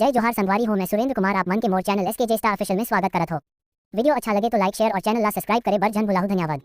जय जोहार संगवारी हो। मैं सुरेंद्र कुमार आप मन के मोर चैनल SKJ स्टार ऑफिशियल में स्वागत करत हो। वीडियो अच्छा लगे तो लाइक शेयर और चैनल ला सब्सक्राइब करे बर जन भुलाहू। धन्यवाद।